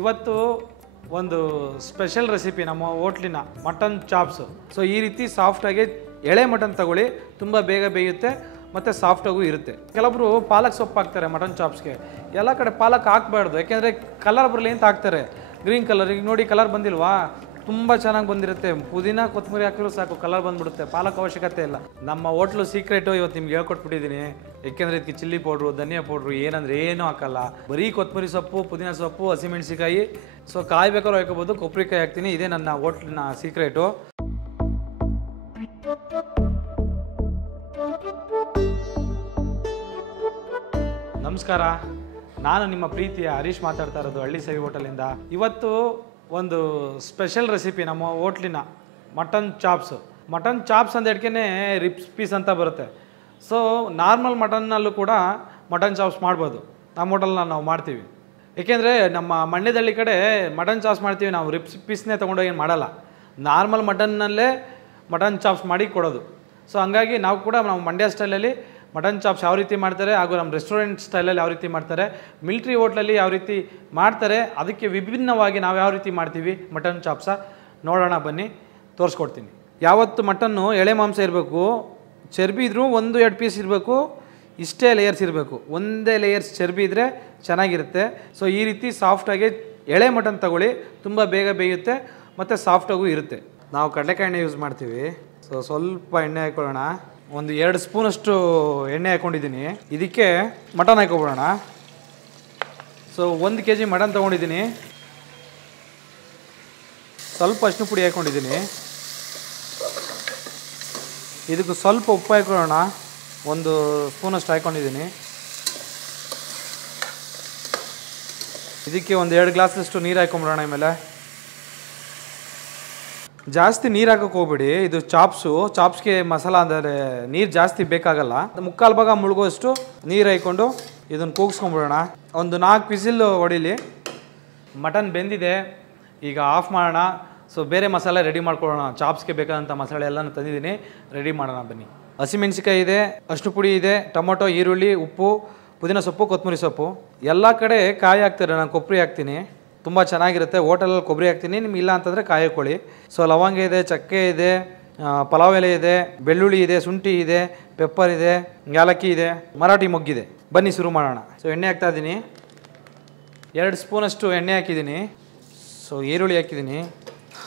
ಇವತ್ತು ಒಂದು special recipe ನಮ್ಮ ಹೋಟ್ಲಿನ ಮಟನ್ ಚಾಪ್ಸು. ಸೊ ಈ ರೀತಿ ಸಾಫ್ಟಾಗಿ ಎಳೆ ಮಟನ್ ತಗೊಳ್ಳಿ, ತುಂಬ ಬೇಗ ಬೇಯುತ್ತೆ ಮತ್ತು ಸಾಫ್ಟಾಗೂ ಇರುತ್ತೆ. ಕೆಲವೊಬ್ರು ಪಾಲಕ್ ಸೊಪ್ಪು ಹಾಕ್ತಾರೆ ಮಟನ್ ಚಾಪ್ಸ್ಗೆ. ಎಲ್ಲ ಕಡೆ ಪಾಲಕ್ ಹಾಕ್ಬಾರ್ದು, ಯಾಕೆಂದರೆ ಕಲರ್ ಬರಲಿ ಅಂತ ಹಾಕ್ತಾರೆ. ಗ್ರೀನ್ ಕಲರ್, ಈಗ ನೋಡಿ ಕಲರ್ ಬಂದಿಲ್ವಾ, ತುಂಬ ಚೆನ್ನಾಗಿ ಬಂದಿರುತ್ತೆ. ಪುದೀನ ಕೊತ್ತಂಬರಿ ಹಾಕಿದ್ರು ಸಾಕು, ಕಲರ್ ಬಂದ್ಬಿಡುತ್ತೆ. ಪಾಲಕ್ ಅವಶ್ಯಕತೆ ಇಲ್ಲ. ನಮ್ಮ ಹೋಟ್ಲು ಸೀಕ್ರೆಟು ಇವತ್ತು ನಿಮ್ಗೆ ಹೇಳ್ಕೊಟ್ಬಿಟ್ಟಿದ್ದೀನಿ. ಯಾಕೆಂದರೆ ಇದಕ್ಕೆ ಚಿಲ್ಲಿ ಪೌಡ್ರು, ಧನಿಯಾ ಪೌಡ್ರು ಏನಂದ್ರೆ ಏನೂ ಹಾಕಲ್ಲ. ಬರೀ ಕೊತ್ತಂಬರಿ ಸೊಪ್ಪು, ಪುದೀನ ಸೊಪ್ಪು, ಹಸಿಮೆಣಸಿಕಾಯಿ. ಸೊ ಕಾಯಿ ಬೇಕಾದ್ರೂ ಹಾಕೋಬೋದು, ಕೊಬ್ಬರಿಕಾಯಿ ಹಾಕ್ತೀನಿ. ಇದೇ ನನ್ನ ಹೋಟ್ಲಿನ ಸೀಕ್ರೆಟು. ನಮಸ್ಕಾರ, ನಾನು ನಿಮ್ಮ ಪ್ರೀತಿಯ ಹರೀಶ್ ಮಾತಾಡ್ತಾ ಇರೋದು ಹಳ್ಳಿ ಸವಿ ಹೋಟೆಲಿಂದ. ಇವತ್ತು ಒಂದು ಸ್ಪೆಷಲ್ ರೆಸಿಪಿ ನಮ್ಮ ಹೋಟ್ಲಿನ ಮಟನ್ ಚಾಪ್ಸು. ಮಟನ್ ಚಾಪ್ಸ್ ಅಂದ ಹಿಡ್ಕೆ ರಿಪ್ಸ್ ಪೀಸ್ ಅಂತ ಬರುತ್ತೆ. ಸೊ ನಾರ್ಮಲ್ ಮಟನ್ನಲ್ಲೂ ಕೂಡ ಮಟನ್ ಚಾಪ್ಸ್ ಮಾಡ್ಬೋದು. ನಮ್ಮ ಹೋಟೆಲ್ನ ನಾವು ಮಾಡ್ತೀವಿ. ಏಕೆಂದರೆ ನಮ್ಮ ಮಂಡ್ಯದಳ್ಳಿ ಕಡೆ ಮಟನ್ ಚಾಪ್ಸ್ ಮಾಡ್ತೀವಿ, ನಾವು ರಿಪ್ಸ್ ಪೀಸ್ನೇ ತೊಗೊಂಡೋಗಿ ಏನು ಮಾಡಲ್ಲ. ನಾರ್ಮಲ್ ಮಟನ್ನಲ್ಲೇ ಮಟನ್ ಚಾಪ್ಸ್ ಮಾಡಿ ಕೊಡೋದು. ಸೊ ಹಂಗಾಗಿ ನಾವು ಕೂಡ ನಾವು ಮಂಡ್ಯ ಸ್ಟೈಲಲ್ಲಿ ಮಟನ್ ಚಾಪ್ಸ್ ಯಾವ ರೀತಿ ಮಾಡ್ತಾರೆ, ಹಾಗೂ ನಮ್ಮ ರೆಸ್ಟೋರೆಂಟ್ ಸ್ಟೈಲಲ್ಲಿ ಯಾವ ರೀತಿ ಮಾಡ್ತಾರೆ, ಮಿಲ್ಟ್ರಿ ಹೋಟ್ಲಲ್ಲಿ ಯಾವ ರೀತಿ ಮಾಡ್ತಾರೆ, ಅದಕ್ಕೆ ವಿಭಿನ್ನವಾಗಿ ನಾವು ಯಾವ ರೀತಿ ಮಾಡ್ತೀವಿ ಮಟನ್ ಚಾಪ್ಸ ನೋಡೋಣ ಬನ್ನಿ, ತೋರಿಸ್ಕೊಡ್ತೀನಿ. ಯಾವತ್ತು ಮಟನ್ನು ಎಳೆ ಮಾಂಸ ಇರಬೇಕು, ಚರ್ಬಿ ಇದ್ರೂ 1-2 ಪೀಸ್ ಇರಬೇಕು, ಇಷ್ಟೇ ಲೇಯರ್ಸ್ ಇರಬೇಕು. ಒಂದೇ ಲೇಯರ್ಸ್ ಚರ್ಬಿ ಇದ್ದರೆ ಚೆನ್ನಾಗಿರುತ್ತೆ. ಸೊ ಈ ರೀತಿ ಸಾಫ್ಟಾಗಿ ಎಳೆ ಮಟನ್ ತಗೊಳ್ಳಿ, ತುಂಬ ಬೇಗ ಬೇಯುತ್ತೆ ಮತ್ತು ಸಾಫ್ಟಾಗೂ ಇರುತ್ತೆ. ನಾವು ಕಡಲೆಕಾಯಿ ಎಣ್ಣೆ ಯೂಸ್ ಮಾಡ್ತೀವಿ. ಸೊ ಸ್ವಲ್ಪ ಎಣ್ಣೆ ಹಾಕೊಳ್ಳೋಣ. ಒಂದು 2 ಸ್ಪೂನಷ್ಟು ಎಣ್ಣೆ ಹಾಕ್ಕೊಂಡಿದ್ದೀನಿ. ಇದಕ್ಕೆ ಮಟನ್ ಹಾಕೊಬಿಡೋಣ. ಸೊ 1 kg ಮಟನ್ ತೊಗೊಂಡಿದ್ದೀನಿ. ಸ್ವಲ್ಪ ಅರಿಶಿನ ಪುಡಿ ಹಾಕ್ಕೊಂಡಿದ್ದೀನಿ. ಇದಕ್ಕೆ ಸ್ವಲ್ಪ ಉಪ್ಪು ಹಾಕೊಳ್ಳೋಣ. 1 ಸ್ಪೂನಷ್ಟು ಹಾಕ್ಕೊಂಡಿದ್ದೀನಿ. ಇದಕ್ಕೆ ಒಂದು 2 ಗ್ಲಾಸಷ್ಟು ನೀರು ಹಾಕೊಂಬಿಡೋಣ. ಆಮೇಲೆ ಜಾಸ್ತಿ ನೀರು ಹಾಕೋಕೆ ಹೋಗ್ಬೇಡಿ. ಇದು ಚಾಪ್ಸ್ಗೆ ಮಸಾಲ ಅಂದರೆ ನೀರು ಜಾಸ್ತಿ ಬೇಕಾಗಲ್ಲ. 3/4 ಭಾಗ ಮುಳುಗುವಷ್ಟು ನೀರು ಹಾಕ್ಕೊಂಡು ಇದನ್ನು ಕೂಗಿಸ್ಕೊಂಬಿಡೋಣ. ಒಂದು 4 ವಿಸಿಲ್ ಹೊಡೀಲಿ. ಮಟನ್ ಬೆಂದಿದೆ, ಈಗ ಆಫ್ ಮಾಡೋಣ. ಸೊ ಬೇರೆ ಮಸಾಲೆ ರೆಡಿ ಮಾಡ್ಕೊಳ್ಳೋಣ. ಚಾಪ್ಸ್ಗೆ ಬೇಕಾದಂಥ ಮಸಾಲೆ ಎಲ್ಲನೂ ತಂದಿದ್ದೀನಿ, ರೆಡಿ ಮಾಡೋಣ ಬನ್ನಿ. ಹಸಿಮೆಣಸಿಕಾಯಿ ಇದೆ, ಅರಿಶಿನ ಪುಡಿ ಇದೆ, ಟೊಮೊಟೊ, ಈರುಳ್ಳಿ, ಉಪ್ಪು, ಪುದೀನ ಸೊಪ್ಪು, ಕೊತ್ತಂಬರಿ ಸೊಪ್ಪು. ಎಲ್ಲ ಕಡೆ ಕಾಯಿ ಹಾಕ್ತಾರೆ, ನಾನು ಕೊಬ್ಬರಿ ಹಾಕ್ತೀನಿ. ತುಂಬ ಚೆನ್ನಾಗಿರುತ್ತೆ. ಹೋಟೆಲಲ್ಲಿ ಕೊಬ್ಬರಿ ಹಾಕ್ತೀನಿ, ನಿಮ್ಗೆ ಇಲ್ಲ ಅಂತಂದರೆ ಕಾಯಿ ಹಾಕ್ಕೊಳ್ಳಿ. ಸೊ ಲವಂಗ ಇದೆ, ಚಕ್ಕೆ ಇದೆ, ಪಲಾವ್ ಎಲೆ ಇದೆ, ಬೆಳ್ಳುಳ್ಳಿ ಇದೆ, ಶುಂಠಿ ಇದೆ, ಪೆಪ್ಪರ್ ಇದೆ, ಯಾಲಕ್ಕಿ ಇದೆ, ಮರಾಠಿ ಮೊಗ್ಗಿದೆ. ಬನ್ನಿ ಶುರು ಮಾಡೋಣ. ಸೊ ಎಣ್ಣೆ ಹಾಕ್ತಾ ಇದ್ದೀನಿ. 2 ಸ್ಪೂನಷ್ಟು ಎಣ್ಣೆ ಹಾಕಿದ್ದೀನಿ. ಸೊ ಈರುಳ್ಳಿ ಹಾಕಿದ್ದೀನಿ.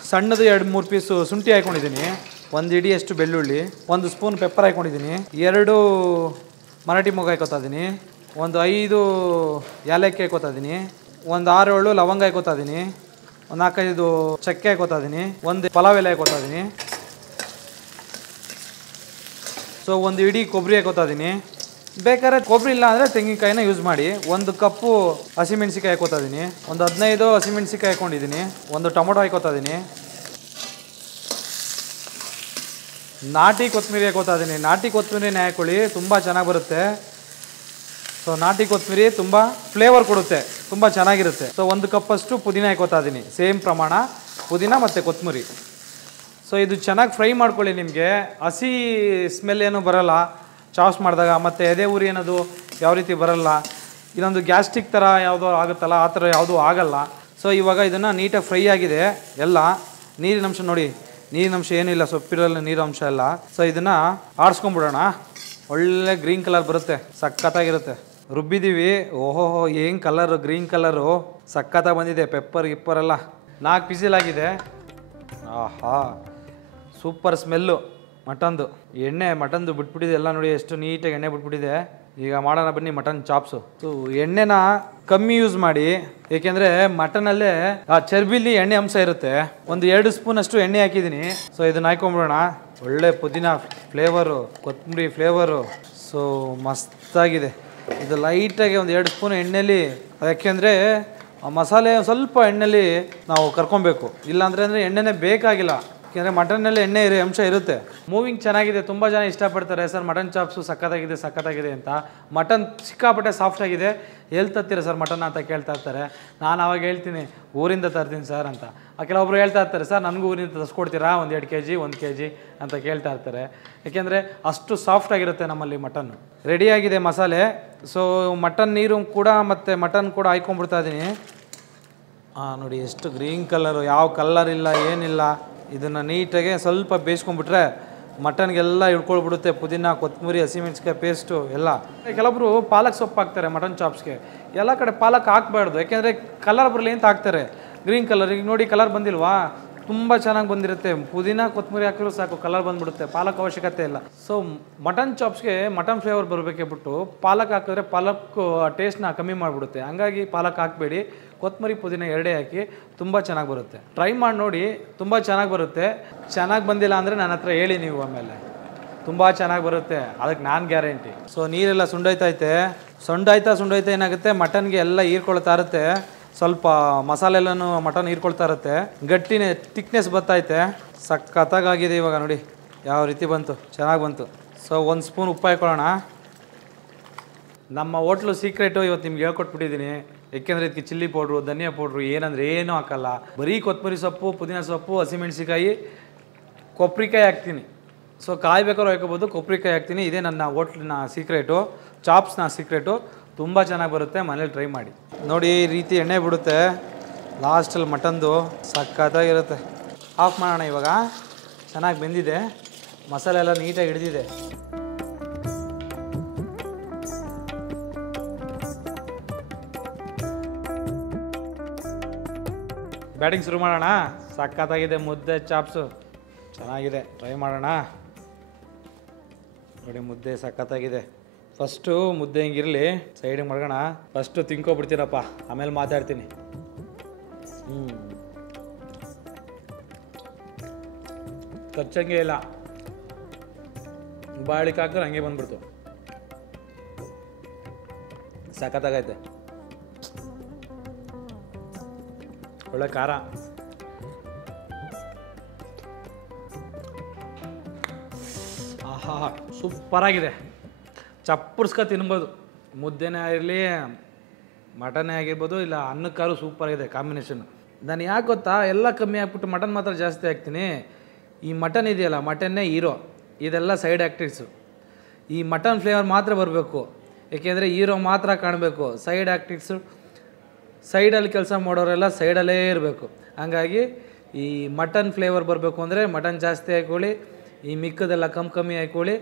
ಸಣ್ಣದು 2-3 ಪೀಸು ಶುಂಠಿ ಹಾಕ್ಕೊಂಡಿದ್ದೀನಿ. 1 ಹಿಡಿಯಷ್ಟು ಬೆಳ್ಳುಳ್ಳಿ, 1 ಸ್ಪೂನ್ ಪೆಪ್ಪರ್ ಹಾಕ್ಕೊಂಡಿದ್ದೀನಿ. 2 ಮರಾಠಿ ಮೊಗ್ಗು ಹಾಕೋತಾ ಇದ್ದೀನಿ. 5 ಯಾಲಕ್ಕಿ ಹಾಕೋತಾ ಇದ್ದೀನಿ. 6-7 ಲವಂಗ ಹಾಕೋತಾ ಇದ್ದೀನಿ. 4-5 ಚಕ್ಕೆ ಹಾಕೋತಾ ಇದ್ದೀನಿ. 1 ಪಲಾವ್ ಎಲೆ ಹಾಕೋತಾ ಇದ್ದೀನಿ. ಸೊ 1 ಇಡೀ ಕೊಬ್ಬರಿ ಹಾಕೋತಾ ಇದ್ದೀನಿ. ಬೇಕಾದ್ರೆ ಕೊಬ್ಬರಿ ಇಲ್ಲ ಅಂದರೆ ತೆಂಗಿನಕಾಯಿನ ಯೂಸ್ ಮಾಡಿ. 1 ಕಪ್ಪು ಹಸಿಮೆಣಸಿಕಾಯಿ ಹಾಕೋತಾ ಇದ್ದೀನಿ. 15 ಹಸಿಮೆಣಸಿಕಾಯಿ ಹಾಕ್ಕೊಂಡಿದ್ದೀನಿ. 1 ಟೊಮೊಟೊ ಹಾಕೋತಾ ಇದ್ದೀನಿ. ನಾಟಿ ಕೊತ್ತಂಬರಿ ಹಾಕೋತಾ ಇದ್ದೀನಿ. ನಾಟಿ ಕೊತ್ತಂಬರಿನೇ ಹಾಕೊಳ್ಳಿ, ತುಂಬ ಚೆನ್ನಾಗಿ ಬರುತ್ತೆ. ಸೊ ನಾಟಿ ಕೊತ್ತಂಬರಿ ತುಂಬ ಫ್ಲೇವರ್ ಕೊಡುತ್ತೆ, ತುಂಬ ಚೆನ್ನಾಗಿರುತ್ತೆ. ಸೊ 1 ಕಪ್ಪಷ್ಟು ಪುದೀನ ಹಾಕೋತಾ ಇದ್ದೀನಿ. ಸೇಮ್ ಪ್ರಮಾಣ ಪುದೀನ ಮತ್ತು ಕೊತ್ತಂಬರಿ. ಸೊ ಇದು ಚೆನ್ನಾಗಿ ಫ್ರೈ ಮಾಡ್ಕೊಳ್ಳಿ. ನಿಮಗೆ ಹಸಿ ಸ್ಮೆಲ್ ಏನೂ ಬರೋಲ್ಲ ಚಾಪ್ಸ್ ಮಾಡಿದಾಗ, ಮತ್ತು ಎದೆ ಉರಿ ಅನ್ನೋದು ಯಾವ ರೀತಿ ಬರೋಲ್ಲ. ಇದೊಂದು ಗ್ಯಾಸ್ಟ್ರಿಕ್ ಥರ ಯಾವುದೋ ಆಗುತ್ತಲ್ಲ, ಆ ಥರ ಯಾವುದೂ ಆಗಲ್ಲ. ಸೊ ಇವಾಗ ಇದನ್ನು ನೀಟಾಗಿ ಫ್ರೈ ಆಗಿದೆ. ಎಲ್ಲ ನೀರಿನಂಶ ನೋಡಿ, ನೀರಿನಂಶ ಏನಿಲ್ಲ, ಸೊಪ್ಪಿರಲ್ಲ ನೀರಿನಂಶ ಎಲ್ಲ. ಸೊ ಇದನ್ನು ಆಡಿಸ್ಕೊಂಬಿಡೋಣ. ಒಳ್ಳೆ ಗ್ರೀನ್ ಕಲರ್ ಬರುತ್ತೆ, ಸಖತ್ತಾಗಿರುತ್ತೆ. ರುಬ್ಬಿದ್ದೀವಿ. ಓಹೋ ಏನು ಕಲರು, ಗ್ರೀನ್ ಕಲರು ಸಖತ್ತಾಗಿ ಬಂದಿದೆ. ಪೆಪ್ಪರ್ ಗಿಪ್ಪರೆಲ್ಲ 4 ವಿಸಿಲ್ ಆಗಿದೆ. ಆಹಾ, ಸೂಪರ್ ಸ್ಮೆಲ್ಲು ಮಟನ್ದು. ಎಣ್ಣೆ ಮಟನ್ದು ಬಿಟ್ಬಿಟ್ಟಿದೆ ಎಲ್ಲ ನೋಡಿ, ಎಷ್ಟು ನೀಟಾಗಿ ಎಣ್ಣೆ ಬಿಟ್ಬಿಟ್ಟಿದೆ. ಈಗ ಮಾಡೋಣ ಬನ್ನಿ ಮಟನ್ ಚಾಪ್ಸು. ಸೊ ಎಣ್ಣೆನ ಕಮ್ಮಿ ಯೂಸ್ ಮಾಡಿ, ಏಕೆಂದರೆ ಮಟನಲ್ಲೇ ಆ ಚರ್ಬಿಲಿ ಎಣ್ಣೆ ಅಂಶ ಇರುತ್ತೆ. 2 ಸ್ಪೂನಷ್ಟು ಎಣ್ಣೆ ಹಾಕಿದ್ದೀನಿ. ಸೊ ಇದನ್ನ ಹಾಕೊಂಬಿಡೋಣ. ಒಳ್ಳೆ ಪುದೀನ ಫ್ಲೇವರು, ಕೊತ್ತಂಬರಿ ಫ್ಲೇವರು. ಸೊ ಮಸ್ತಾಗಿದೆ. ಇದು ಲೈಟಾಗಿ 2 ಸ್ಪೂನ್ ಎಣ್ಣೆಲಿ, ಯಾಕೆಂದರೆ ಮಸಾಲೆ ಸ್ವಲ್ಪ ಎಣ್ಣೆಲಿ ನಾವು ಕರ್ಕೊಬೇಕು. ಇಲ್ಲಾಂದರೆ ಎಣ್ಣೆನೇ ಬೇಕಾಗಿಲ್ಲ, ಯಾಕೆಂದರೆ ಮಟನ್ನಲ್ಲಿ ಎಣ್ಣೆ ಅಂಶ ಇರುತ್ತೆ. ಮೂವಿಂಗ್ ಚೆನ್ನಾಗಿದೆ, ತುಂಬ ಜನ ಇಷ್ಟಪಡ್ತಾರೆ. ಸರ್ ಮಟನ್ ಚಾಪ್ಸು ಸಖತ್ತಾಗಿದೆ ಅಂತ. ಮಟನ್ ಸಿಕ್ಕಾಪಟ್ಟೆ ಸಾಫ್ಟಾಗಿದೆ, ಎಲ್ಲಿ ತರ್ತೀರ ಸರ್ ಮಟನ್ ಅಂತ ಕೇಳ್ತಾ ಇರ್ತಾರೆ. ನಾನು ಅವಾಗ ಹೇಳ್ತೀನಿ ಊರಿಂದ ತರ್ತೀನಿ ಸರ್ ಅಂತ. ಕೆಲವೊಬ್ರು ಹೇಳ್ತಾ ಇರ್ತಾರೆ, ಸರ್ ನನಗೂ ಊರಿಂದ ತರಿಸ್ಕೊಡ್ತೀರಾ 1-2 kg 1 kg ಅಂತ ಕೇಳ್ತಾ ಇರ್ತಾರೆ. ಯಾಕೆಂದರೆ ಅಷ್ಟು ಸಾಫ್ಟಾಗಿರುತ್ತೆ ನಮ್ಮಲ್ಲಿ ಮಟನ್ನು. ರೆಡಿಯಾಗಿದೆ ಮಸಾಲೆ. ಸೊ ಮಟನ್ ನೀರು ಕೂಡ ಮತ್ತು ಮಟನ್ ಕೂಡ ಹಾಕ್ಕೊಂಡ್ಬಿಡ್ತಾ ಇದ್ದೀನಿ. ನೋಡಿ ಎಷ್ಟು ಗ್ರೀನ್ ಕಲರು, ಯಾವ ಕಲರ್ ಇಲ್ಲ ಏನಿಲ್ಲ. ಇದನ್ನು ನೀಟಾಗಿ ಸ್ವಲ್ಪ ಬೇಯಿಸ್ಕೊಂಡ್ಬಿಟ್ರೆ ಮಟನ್ಗೆಲ್ಲ ಹಿಡ್ಕೊಳ್ಬಿಡುತ್ತೆ. ಪುದೀನ, ಕೊತ್ತಂಬರಿ, ಹಸಿಮೆಣ್ಸಿಕಾಯಿ ಪೇಸ್ಟು ಎಲ್ಲ. ಕೆಲವೊಬ್ರು ಪಾಲಕ್ ಸೊಪ್ಪು ಹಾಕ್ತಾರೆ ಮಟನ್ ಚಾಪ್ಸ್ಗೆ. ಎಲ್ಲ ಕಡೆ ಪಾಲಕ್ ಹಾಕಬಾರ್ದು, ಯಾಕೆಂದರೆ ಕಲರ್ ಬರಲಿ ಅಂತ ಹಾಕ್ತಾರೆ. ಗ್ರೀನ್ ಕಲರ್, ಈಗ ನೋಡಿ ಕಲರ್ ಬಂದಿಲ್ವಾ, ತುಂಬ ಚೆನ್ನಾಗಿ ಬಂದಿರುತ್ತೆ. ಪುದೀನ ಕೊತ್ತಂಬರಿ ಹಾಕಿದ್ರು ಸಾಕು, ಕಲರ್ ಬಂದ್ಬಿಡುತ್ತೆ. ಪಾಲಕ್ ಅವಶ್ಯಕತೆ ಇಲ್ಲ. ಸೊ ಮಟನ್ ಚಾಪ್ಸ್ಗೆ ಮಟನ್ ಫ್ಲೇವರ್ ಬರಬೇಕೆ ಬಿಟ್ಟು ಪಾಲಕ್ ಹಾಕಿದ್ರೆ ಪಾಲಕ್ ಟೇಸ್ಟ್ನ ಕಮ್ಮಿ ಮಾಡಿಬಿಡುತ್ತೆ. ಹಂಗಾಗಿ ಪಾಲಕ್ ಹಾಕಬೇಡಿ, ಕೊತ್ತಂಬರಿ ಪುದೀನ ಎರಡೇ ಹಾಕಿ, ತುಂಬ ಚೆನ್ನಾಗಿ ಬರುತ್ತೆ. ಟ್ರೈ ಮಾಡಿ ನೋಡಿ, ತುಂಬ ಚೆನ್ನಾಗಿ ಬರುತ್ತೆ. ಚೆನ್ನಾಗಿ ಬಂದಿಲ್ಲ ಅಂದರೆ ನನ್ನ ಹತ್ರ ಹೇಳಿ ನೀವು, ಆಮೇಲೆ ತುಂಬ ಚೆನ್ನಾಗಿ ಬರುತ್ತೆ, ಅದಕ್ಕೆ ನಾನು ಗ್ಯಾರಂಟಿ. ಸೊ ನೀರೆಲ್ಲ ಸುಂಡೋಯ್ತೈತೆ. ಸುಂಡೋಯ್ತಾ ಏನಾಗುತ್ತೆ, ಮಟನ್ಗೆ ಎಲ್ಲ ಹೀರ್ಕೊಳ್ತಾ ಇರುತ್ತೆ. ಸ್ವಲ್ಪ ಮಸಾಲೆ ಎಲ್ಲನೂ ಮಟನ್ ಹೀರ್ಕೊಳ್ತಾ ಇರುತ್ತೆ. ಗಟ್ಟಿನೇ ತಿಕ್ನೆಸ್ ಬರ್ತೈತೆ. ಸಖತ್ತಾಗಿದೆ ಇವಾಗ ನೋಡಿ ಯಾವ ರೀತಿ ಬಂತು, ಚೆನ್ನಾಗಿ ಬಂತು. ಸೊ 1 ಸ್ಪೂನ್ ಉಪ್ಪು ಹಾಕೊಳ್ಳೋಣ. ನಮ್ಮ ಹೋಟ್ಲು ಸೀಕ್ರೆಟು ಇವತ್ತು ನಿಮ್ಗೆ ಹೇಳ್ಕೊಟ್ಬಿಟ್ಟಿದ್ದೀನಿ. ಏಕೆಂದರೆ ಇದಕ್ಕೆ ಚಿಲ್ಲಿ ಪೌಡ್ರು, ಧನಿಯಾ ಪೌಡ್ರು ಏನಂದರೆ ಏನೂ ಹಾಕಲ್ಲ. ಬರೀ ಕೊತ್ತಂಬರಿ ಸೊಪ್ಪು, ಪುದೀನ ಸೊಪ್ಪು, ಹಸಿಮೆಣ್ಸಿಕಾಯಿ, ಕೊಬ್ಬರಿಕಾಯಿ ಹಾಕ್ತೀನಿ. ಸೊ ಕಾಯಿ ಬೇಕಾದ್ರೂ ಹಾಕೋಬೋದು, ಕೊಬ್ಬರಿಕಾಯಿ ಹಾಕ್ತೀನಿ. ಇದೇ ನನ್ನ ಹೋಟ್ಲಿನ ಸೀಕ್ರೆಟು, ಚಾಪ್ಸ್ನ ಸೀಕ್ರೆಟು. ತುಂಬ ಚೆನ್ನಾಗಿ ಬರುತ್ತೆ, ಮನೇಲಿ ಟ್ರೈ ಮಾಡಿ ನೋಡಿ. ಈ ರೀತಿ ಎಣ್ಣೆ ಬಿಡುತ್ತೆ ಲಾಸ್ಟಲ್ಲಿ ಮಟನ್ದು, ಸಖತ್ತಾಗಿರುತ್ತೆ. ಆಫ್ ಮಾಡೋಣ ಇವಾಗ. ಚೆನ್ನಾಗಿ ಬೆಂದಿದೆ, ಮಸಾಲೆ ಎಲ್ಲ ನೀಟಾಗಿ ಹಿಡಿದಿದೆ. ಬ್ಯಾಟಿಂಗ್ ಶುರು ಮಾಡೋಣ. ಸಖತ್ತಾಗಿದೆ ಮುದ್ದೆ ಚಾಪ್ಸು, ಚೆನ್ನಾಗಿದೆ, ಟ್ರೈ ಮಾಡೋಣ. ನೋಡಿ ಮುದ್ದೆ ಸಖತ್ತಾಗಿದೆ. ಫಸ್ಟು ಮುದ್ದೆ ಹಿಂಗಿರಲಿ, ಸೈಡಿಗೆ ಮಾಡ್ಕೋಣ. ಫಸ್ಟು ತಿನ್ಕೊಬಿಡ್ತೀನಪ್ಪ, ಆಮೇಲೆ ಮಾತಾಡ್ತೀನಿ. ಕಚ್ಚಂಗೆ ಇಲ್ಲ, ಬಾಳಿಗೆ ಹಾಕಿದ್ರೆ ಹಂಗೆ ಬಂದ್ಬಿಡ್ತು. ಸಖತ್ತಾಗೈತೆ, ಒಳ್ಳೆ ಖಾರ. ಆಹಾ, ಸೂಪರಾಗಿದೆ. ಚಪ್ಪರ್ಸ್ಕ ತಿನ್ಬೋದು. ಮುದ್ದೆನೇ ಆಗಿರಲಿ, ಮಟನ್ನೇ ಆಗಿರ್ಬೋದು, ಇಲ್ಲ ಅನ್ನಕ್ಕಾರು ಸೂಪರಾಗಿದೆ ಕಾಂಬಿನೇಷನ್. ನಾನು ಯಾಕೆ ಗೊತ್ತಾ, ಎಲ್ಲ ಕಮ್ಮಿ ಹಾಕ್ಬಿಟ್ಟು ಮಟನ್ ಮಾತ್ರ ಜಾಸ್ತಿ ಹಾಕ್ತೀನಿ. ಈ ಮಟನ್ ಇದೆಯಲ್ಲ, ಮಟನ್ನೇ ಹೀರೋ. ಇದೆಲ್ಲ ಸೈಡ್ ಆ್ಯಕ್ಟಿವ್ಸು. ಈ ಮಟನ್ ಫ್ಲೇವರ್ ಮಾತ್ರ ಬರಬೇಕು, ಏಕೆಂದರೆ ಹೀರೋ ಮಾತ್ರ ಕಾಣಬೇಕು. ಸೈಡ್ ಆ್ಯಕ್ಟಿವ್ಸು, ಸೈಡಲ್ಲಿ ಕೆಲಸ ಮಾಡೋರೆಲ್ಲ ಸೈಡಲ್ಲೇ ಇರಬೇಕು. ಹಂಗಾಗಿ ಈ ಮಟನ್ ಫ್ಲೇವರ್ ಬರಬೇಕು ಅಂದರೆ ಮಟನ್ ಜಾಸ್ತಿ ಹಾಕ್ಕೊಳ್ಳಿ, ಈ ಮಿಕ್ಕದೆಲ್ಲ ಕಮ್ಮಿ ಹಾಕ್ಕೊಳ್ಳಿ.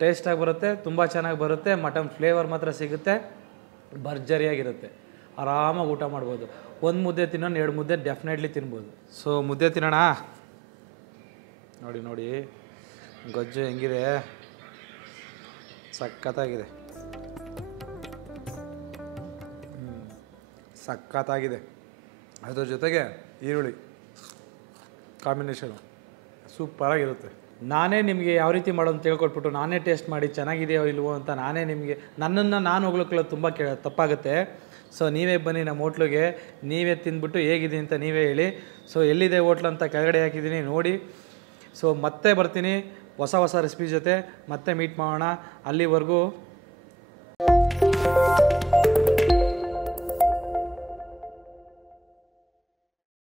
ಟೇಸ್ಟಾಗಿ ಬರುತ್ತೆ, ತುಂಬ ಚೆನ್ನಾಗಿ ಬರುತ್ತೆ. ಮಟನ್ ಫ್ಲೇವರ್ ಮಾತ್ರ ಸಿಗುತ್ತೆ, ಭರ್ಜರಿಯಾಗಿರುತ್ತೆ. ಆರಾಮಾಗಿ ಊಟ ಮಾಡ್ಬೋದು. 1 ಮುದ್ದೆ ತಿನ್ನೋಣ, 2 ಮುದ್ದೆ ಡೆಫಿನೆಟ್ಲಿ ತಿನ್ಬೋದು. ಸೊ ಮುದ್ದೆ ತಿನ್ನೋಣ. ನೋಡಿ ನೋಡಿ ಗೊಜ್ಜು ಹೆಂಗಿದೆ, ಸಖತ್ತಾಗಿದೆ. ಸಖತ್ತಾಗಿದೆ. ಅದ್ರ ಜೊತೆಗೆ ಈರುಳ್ಳಿ ಕಾಂಬಿನೇಷನು ಸೂಪರಾಗಿರುತ್ತೆ. ನಾನೇ ನಿಮಗೆ ಯಾವ ರೀತಿ ಮಾಡೋದು ಅಂತ ತಿಳ್ಕೊಟ್ಬಿಟ್ಟು ನಾನೇ ಟೇಸ್ಟ್ ಮಾಡಿ ಚೆನ್ನಾಗಿದೆಯೋ ಇಲ್ವೋ ಅಂತ ನಾನೇ ನಿಮಗೆ, ನನ್ನನ್ನು ನಾನು ಹೋಗ್ಲಿಕ್ಕೆಲ್ಲ ತುಂಬ ತಪ್ಪಾಗುತ್ತೆ. ಸೊ ನೀವೇ ಬನ್ನಿ ನಮ್ಮ ಹೋಟ್ಲಿಗೆ, ನೀವೇ ತಿಂದ್ಬಿಟ್ಟು ಹೇಗಿದೆ ಅಂತ ನೀವೇ ಹೇಳಿ. ಸೊ ಎಲ್ಲಿದೆ ಹೋಟ್ಲು ಅಂತ ಕೆಳಗಡೆ ಹಾಕಿದ್ದೀನಿ ನೋಡಿ. ಸೊ ಮತ್ತೆ ಬರ್ತೀನಿ ಹೊಸ ರೆಸಿಪಿ ಜೊತೆ, ಮತ್ತೆ ಮೀಟ್ ಮಾಡೋಣ. ಅಲ್ಲಿವರೆಗೂ